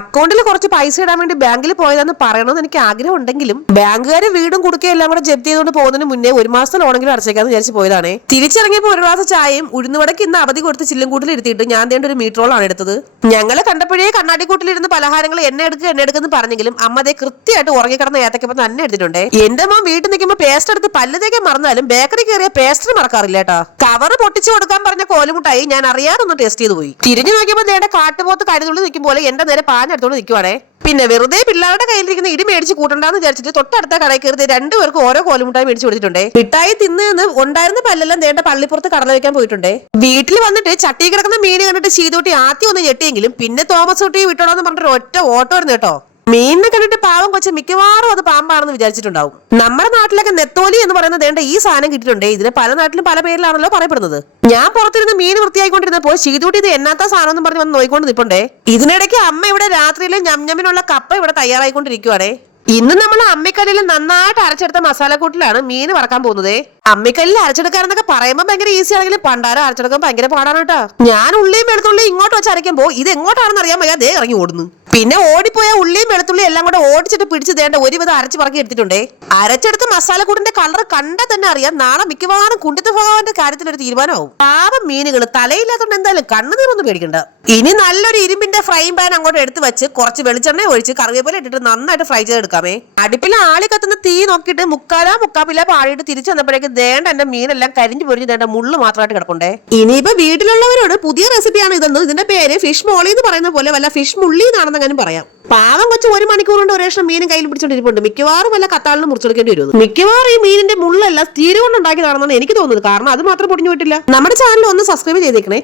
അക്കൗണ്ടിൽ കുറച്ച് പൈസ ഇടാൻ വേണ്ടി ബാങ്കിൽ പോയതെന്ന് പറയണമെന്ന് എനിക്ക് ആഗ്രഹം ഉണ്ടെങ്കിലും ബാങ്കുകാരെ വീടും കുടുക്കയും എല്ലാം കൂടെ ജപ്തി ചെയ്തുകൊണ്ട് പോകുന്നതിന് മുന്നേ ഒരു മാസം ലോണെങ്കിലും അടച്ചേക്കാന്ന് വിചാരിച്ച് പോയതാണ്. തിരിച്ചിറങ്ങിയപ്പോൾ ഒരു ഗ്ലാസ് ചായയും ഉഴുന്നുവടക്ക് ഇന്ന് അവധി കൊടുത്ത് ചില്ലുംകൂട്ടിൽ ഇരുത്തിയിട്ട് ഞാൻ തേണ്ട ഒരു മീറ്ററോളാണ് എടുത്തത്. ഞങ്ങളെ കണ്ടപ്പോഴേ കണ്ണാടിക്കൂട്ടിലിരുന്ന് പലഹാരങ്ങൾ എണ്ണ എടുക്കുന്നു പറഞ്ഞെങ്കിലും അമ്മ അതേ കൃത്യമായിട്ട് ഉറങ്ങിക്കിടന്ന ഏത്തക്കപ്പം തന്നെ എടുത്തിട്ടുണ്ട്. എന്റെ അമ്മ വീട്ടിൽ നിൽക്കുമ്പോൾ പേസ്റ്റ് എടുത്ത് പല്ല് തേക്കാൻ മറന്നാലും ബേക്കറി കയറിയ പേസ്റ്റ് മറക്കാറില്ല കേട്ടോ. കവർ പൊട്ടിച്ചു കൊടുക്കാൻ പറഞ്ഞ കോലുമുട്ടായി ഞാൻ അറിയാതൊന്ന് ടേസ്റ്റ് ചെയ്ത് പോയി. തിരിഞ്ഞു നോക്കിയപ്പോൾ നേടെ കാട്ടുപോത്ത് കരുതുള്ളി നിൽക്കും പോലെ എന്റെ നേരെ പാഞ്ഞെടുത്തോണ്ട് നിൽക്കുവാണേ. പിന്നെ വെറുതെ പിള്ളേരുടെ കയ്യിലിരിക്കുന്ന ഇടി മേടിച്ച് കൂട്ടണ്ടെന്ന് വിചാരിച്ചിട്ട് തൊട്ടടുത്ത കടയിൽ കയറി രണ്ടുപേർക്ക് ഓരോ കോലുമുട്ടായി മേടിച്ച് കൊടുത്തിട്ടുണ്ട്. മിഠായി തിന്ന് ഉണ്ടായിരുന്ന പല്ലെല്ലാം നേണ്ട പള്ളിപ്പുറത്ത് കടല വെക്കാൻ പോയിട്ടുണ്ട്. വീട്ടിൽ വന്നിട്ട് ചട്ടി കിടക്കുന്ന മീൻ കണ്ടിട്ട് ശീതൂട്ടി ആദ്യം ഒന്ന് ഞെട്ടിയെങ്കിലും പിന്നെ തോമസ് കുട്ടി വിട്ടോളാന്ന് പറഞ്ഞിട്ട് ഒറ്റ ഓട്ടോ വരുന്നു കേട്ടോ. മീനിനെ കണ്ടിട്ട് പാവം കൊച്ചു മിക്കവാറും അത് പാമ്പാണെന്ന് വിചാരിച്ചിട്ടുണ്ടാവും. നമ്മുടെ നാട്ടിലൊക്കെ നെത്തോലി എന്ന് പറയുന്നത് വേണ്ട ഈ സാധനം കിട്ടിയിട്ടുണ്ട്. ഇതിന് പല നാട്ടിലും പല പേരിലാണല്ലോ പറയപ്പെടുന്നത്. ഞാൻ പുറത്തിരുന്ന് മീൻ വൃത്തിയായിക്കൊണ്ടിരുന്നപ്പോൾ ശീതൂട്ടി ഇത് എന്നാത്ത സാധനം എന്ന് പറഞ്ഞ് വന്ന് നോയിക്കൊണ്ട് നിൽപ്പുണ്ടേ. ഇതിനിടയ്ക്ക് അമ്മ ഇവിടെ രാത്രിയിലെ ഞമ്ഞമ്മിനുള്ള കപ്പ ഇവിടെ തയ്യാറായിക്കൊണ്ടിരിക്കുവാണേ. ഇന്ന് നമ്മൾ അമ്മിക്കല്ലിൽ നന്നായിട്ട് അരച്ചെടുത്ത മസാലക്കൂട്ടിലാണ് മീൻ വറക്കാൻ പോകുന്നത്. അമ്മിക്കല്ലിൽ അരച്ചെടുക്കാനെന്നൊക്കെ പറയുമ്പോൾ ഭയങ്കര ഈസി ആണെങ്കിലും പണ്ടാരം അരച്ചെടുക്കാൻ ഭയങ്കര പാടാണ് കേട്ടോ. ഞാൻ ഉള്ളിയും വെളുത്തുള്ളിയും ഇങ്ങോട്ട് വെച്ച് അരയ്ക്കുമ്പോൾ ഇത് എങ്ങോട്ടാണെന്ന് അറിയാൻ വയ്യ ദേ ഇറങ്ങി ഓടുന്നു. പിന്നെ ഓടിപ്പോയ ഉള്ളിയും വെളുത്തുള്ളിയും എല്ലാം കൂടെ ഓടിച്ചിട്ട് പിടിച്ച് തേണ്ട ഒരുവിധം അരച്ച് പറക്കി എടുത്തിട്ടുണ്ടേ. അരച്ചെടുത്ത മസാലക്കൂട്ടിന്റെ കളർ കണ്ടാൽ തന്നെ അറിയാം നാളെ മിക്കവാറും കുണ്ടിത്ത് ഭഗവാന്റെ കാര്യത്തിൽ ഒരു തീരുമാനമാവും. പാവം മീനുകൾ തലയില്ലാത്തോണ്ട് എന്തായാലും കണ്ണുനീരൊന്നും പേടിക്കണ്ട. ഇനി നല്ലൊരു ഇരുമ്പിന്റെ ഫ്രൈ പാൻ അങ്ങോട്ട് എടുത്ത് വെച്ച് കുറച്ച് വെളിച്ചെണ്ണ ഒഴിച്ച് കറിവേപ്പില ഇട്ടിട്ട് നന്നായിട്ട് ഫ്രൈ ചെയ്തെടുക്കാമേ. അടുപ്പിൽ ആളി കത്തുന്ന തീ നോക്കിയിട്ട് മുക്കാപ്പില പാടിയിട്ട് തിരിച്ചു വന്നപ്പോഴേക്ക് ദേണ്ട എന്റെ മീനെല്ലാം കരിഞ്ഞു പൊരിഞ്ഞ് ദേണ്ട മുള്ളു മാത്രമായിട്ട് കിടപ്പുണ്ടേ. ഇനിയിപ്പോ വീട്ടിലുള്ളവരോട് പുതിയ റെസിപ്പിയാണ് ഇതെന്ന് ഇതിന്റെ പേര് ഫിഷ് മോളി എന്ന് പറയുന്ന പോലെ വല്ല ഫിഷ് മുള്ളി എന്നാണെന്ന് അങ്ങനെ പറയാം. പാവം കൊച്ചു 1 മണിക്കൂർ കൊണ്ട് ഒരു ലക്ഷം മീനും കയ്യിൽ പിടിച്ചോണ്ടിരിപ്പുണ്ട്. മിക്കവാറും വല്ല കത്താളിന് മുറിച്ചെടുക്കേണ്ടി വരും. മിക്കവാറും ഈ മീനിന്റെ മുള്ളല്ല തീരെ കൊണ്ട് ഉണ്ടാക്കിയതാണെന്നാണ് എനിക്ക് തോന്നുന്നത്. കാരണം അത് മാത്രം പൊടിഞ്ഞു പോയിട്ടില്ല. നമ്മുടെ ചാനൽ ഒന്ന് സബ്സ്ക്രൈബ് ചെയ്തേക്കണേ.